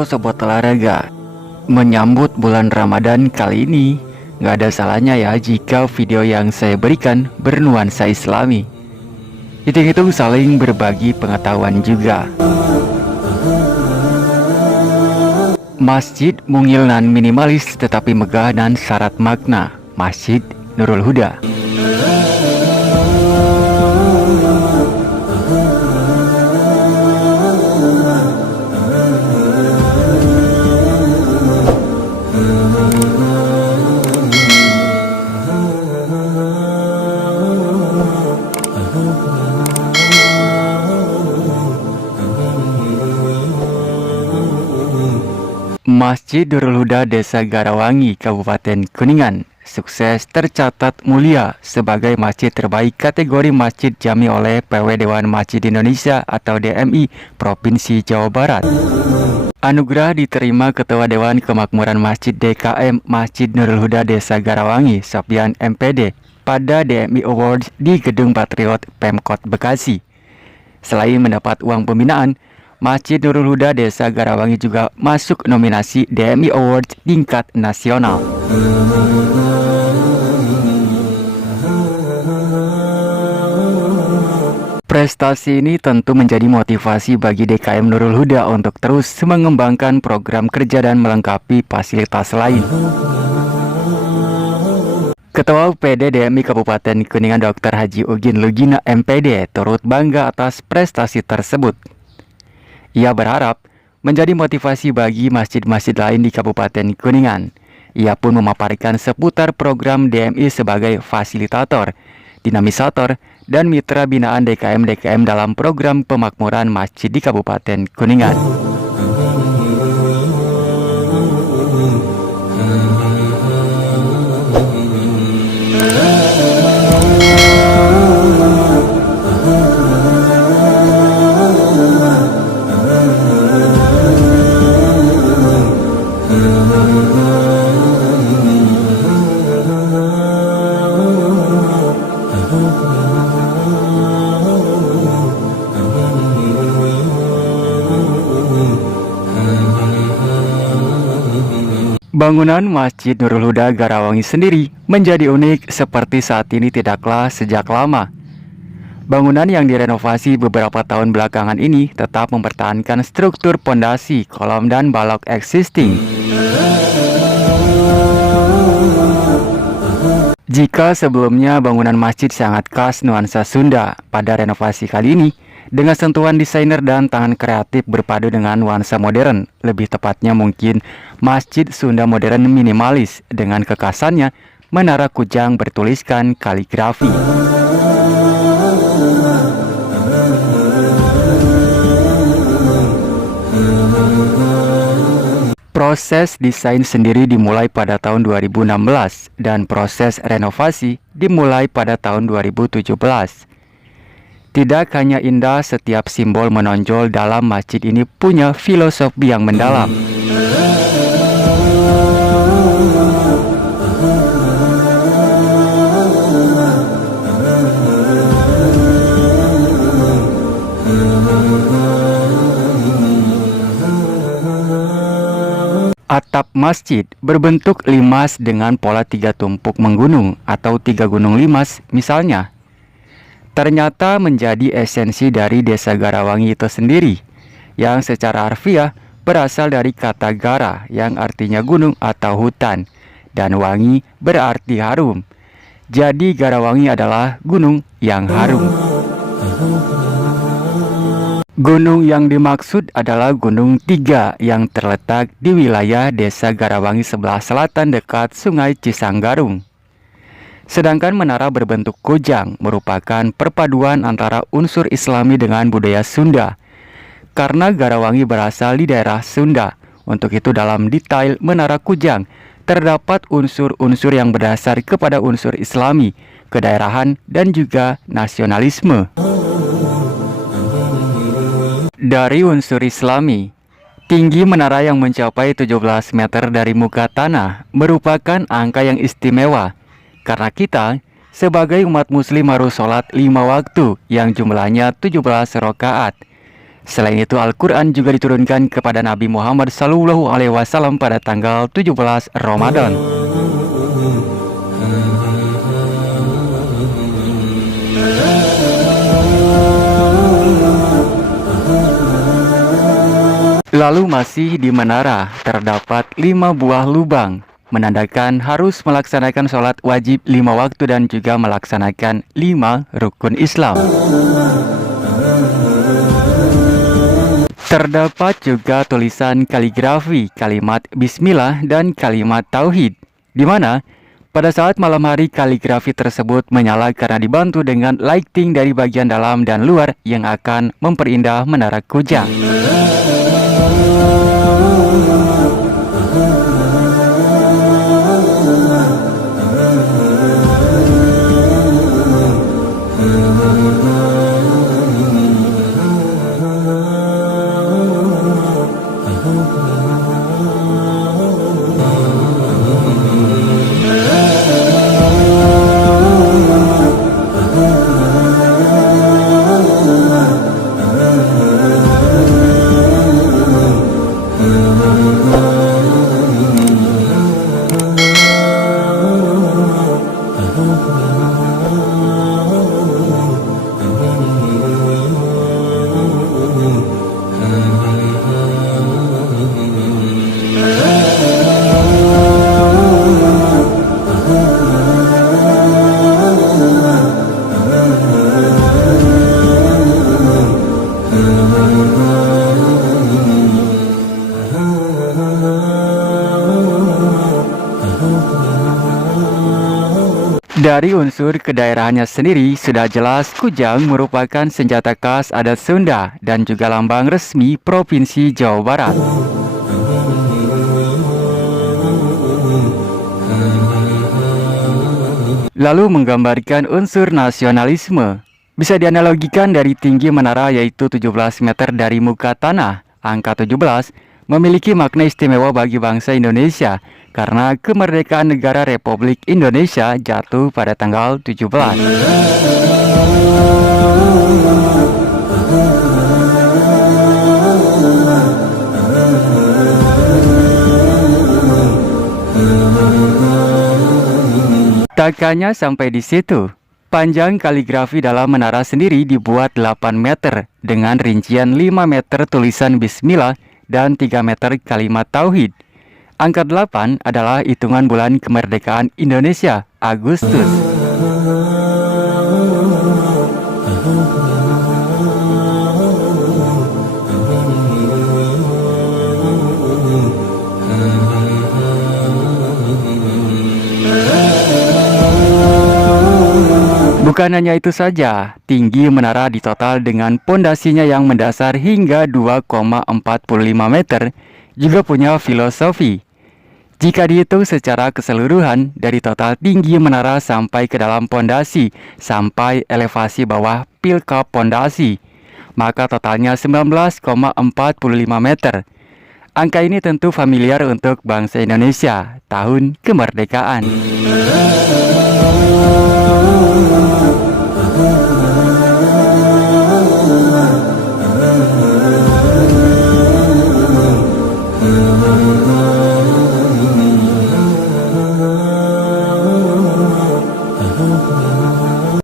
Halo sobat olahraga, menyambut bulan Ramadan kali ini, nggak ada salahnya ya jika video yang saya berikan bernuansa Islami. Hitung-hitung saling berbagi pengetahuan juga. Masjid mungil nan minimalis tetapi megah dan syarat makna. Masjid Nurul Huda. Masjid Nurul Huda Desa Garawangi, Kabupaten Kuningan, sukses tercatat mulia sebagai masjid terbaik kategori masjid jami oleh PW Dewan Masjid Indonesia atau DMI Provinsi Jawa Barat. Anugerah diterima Ketua Dewan Kemakmuran Masjid DKM Masjid Nurul Huda Desa Garawangi, Sofyan MPD, pada DMI Awards di Gedung Patriot Pemkot Bekasi. Selain mendapat uang pembinaan, Masjid Nurul Huda Desa Garawangi juga masuk nominasi DMI Awards tingkat nasional. Prestasi ini tentu menjadi motivasi bagi DKM Nurul Huda untuk terus mengembangkan program kerja dan melengkapi fasilitas lain. Ketua UPD DMI Kabupaten Kuningan Dr. Haji Ugin Lugina MPD turut bangga atas prestasi tersebut. Ia berharap menjadi motivasi bagi masjid-masjid lain di Kabupaten Kuningan. Ia pun memaparkan seputar program DMI sebagai fasilitator, dinamisator, dan mitra binaan DKM-DKM dalam program pemakmuran masjid di Kabupaten Kuningan. Bangunan Masjid Nurul Huda Garawangi sendiri menjadi unik seperti saat ini tidaklah sejak lama. Bangunan yang direnovasi beberapa tahun belakangan ini tetap mempertahankan struktur pondasi, kolom, dan balok existing. Jika sebelumnya bangunan masjid sangat khas nuansa Sunda, pada renovasi kali ini dengan sentuhan desainer dan tangan kreatif berpadu dengan nuansa modern, lebih tepatnya mungkin masjid Sunda modern minimalis dengan kekhasannya menara kujang bertuliskan kaligrafi. Proses desain sendiri dimulai pada tahun 2016 dan proses renovasi dimulai pada tahun 2017. Tidak hanya indah, setiap simbol menonjol dalam masjid ini punya filosofi yang mendalam. Atap masjid berbentuk limas dengan pola 3 tumpuk menggunung atau 3 gunung limas misalnya. Ternyata menjadi esensi dari Desa Garawangi itu sendiri, yang secara harfiah berasal dari kata gara yang artinya gunung atau hutan, dan wangi berarti harum. Jadi Garawangi adalah gunung yang harum. Gunung yang dimaksud adalah Gunung Tiga yang terletak di wilayah Desa Garawangi sebelah selatan dekat Sungai Cisanggarung. Sedangkan menara berbentuk kujang merupakan perpaduan antara unsur Islami dengan budaya Sunda. Karena Garawangi berasal di daerah Sunda, untuk itu dalam detail menara kujang terdapat unsur-unsur yang berdasar kepada unsur Islami, kedaerahan, dan juga nasionalisme. Dari unsur Islami, tinggi menara yang mencapai 17 meter dari muka tanah merupakan angka yang istimewa. Karena kita sebagai umat muslim harus sholat 5 waktu yang jumlahnya 17 rakaat. Selain itu, Al-Quran juga diturunkan kepada Nabi Muhammad SAW pada tanggal 17 Ramadan. Lalu masih di menara terdapat 5 buah lubang, menandakan harus melaksanakan sholat wajib 5 waktu dan juga melaksanakan 5 rukun Islam. Terdapat juga tulisan kaligrafi, kalimat bismillah dan kalimat tauhid, di mana pada saat malam hari kaligrafi tersebut menyala karena dibantu dengan lighting dari bagian dalam dan luar yang akan memperindah menara kujang. Dari unsur kedaerahannya sendiri, sudah jelas kujang merupakan senjata khas adat Sunda dan juga lambang resmi Provinsi Jawa Barat. Lalu menggambarkan unsur nasionalisme. Bisa dianalogikan dari tinggi menara yaitu 17 meter dari muka tanah. Angka 17 memiliki makna istimewa bagi bangsa Indonesia karena kemerdekaan negara Republik Indonesia jatuh pada tanggal 17. Takkannya sampai di situ. Panjang kaligrafi dalam menara sendiri dibuat 8 meter dengan rincian 5 meter tulisan bismillah dan 3 meter kalimat tauhid. Angka 8 adalah hitungan bulan kemerdekaan Indonesia, Agustus. Bukan hanya itu saja, tinggi menara ditotal dengan pondasinya yang mendasar hingga 2,45 meter juga punya filosofi. Jika dihitung secara keseluruhan dari total tinggi menara sampai ke dalam pondasi sampai elevasi bawah pilkap pondasi, maka totalnya 19,45 meter. Angka ini tentu familiar untuk bangsa Indonesia tahun kemerdekaan.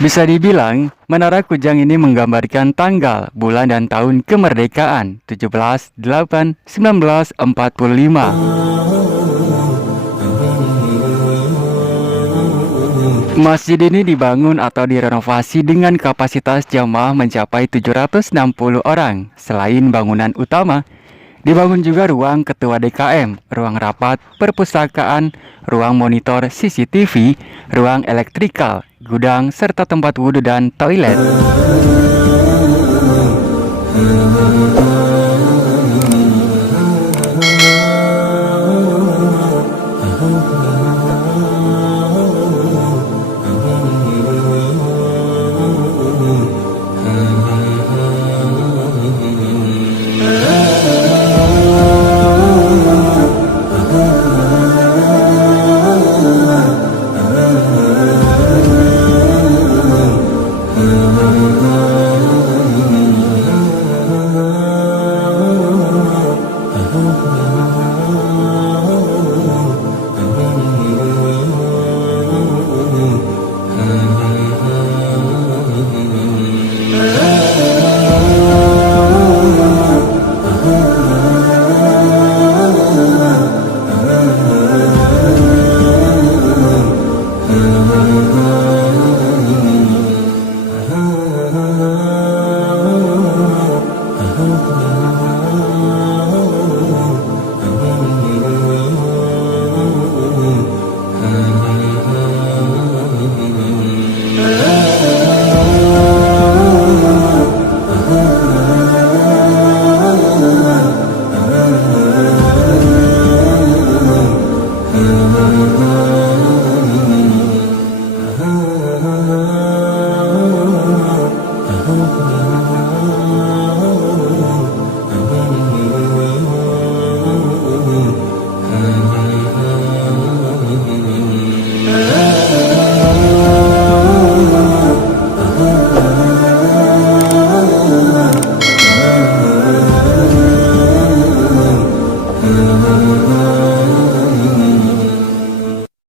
Bisa dibilang, Menara Kujang ini menggambarkan tanggal, bulan, dan tahun kemerdekaan 17/8/1945. Masjid ini dibangun atau direnovasi dengan kapasitas jamaah mencapai 760 orang. Selain bangunan utama, dibangun juga ruang ketua DKM, ruang rapat, perpustakaan, ruang monitor CCTV, ruang elektrikal, gudang, serta tempat wudhu dan toilet.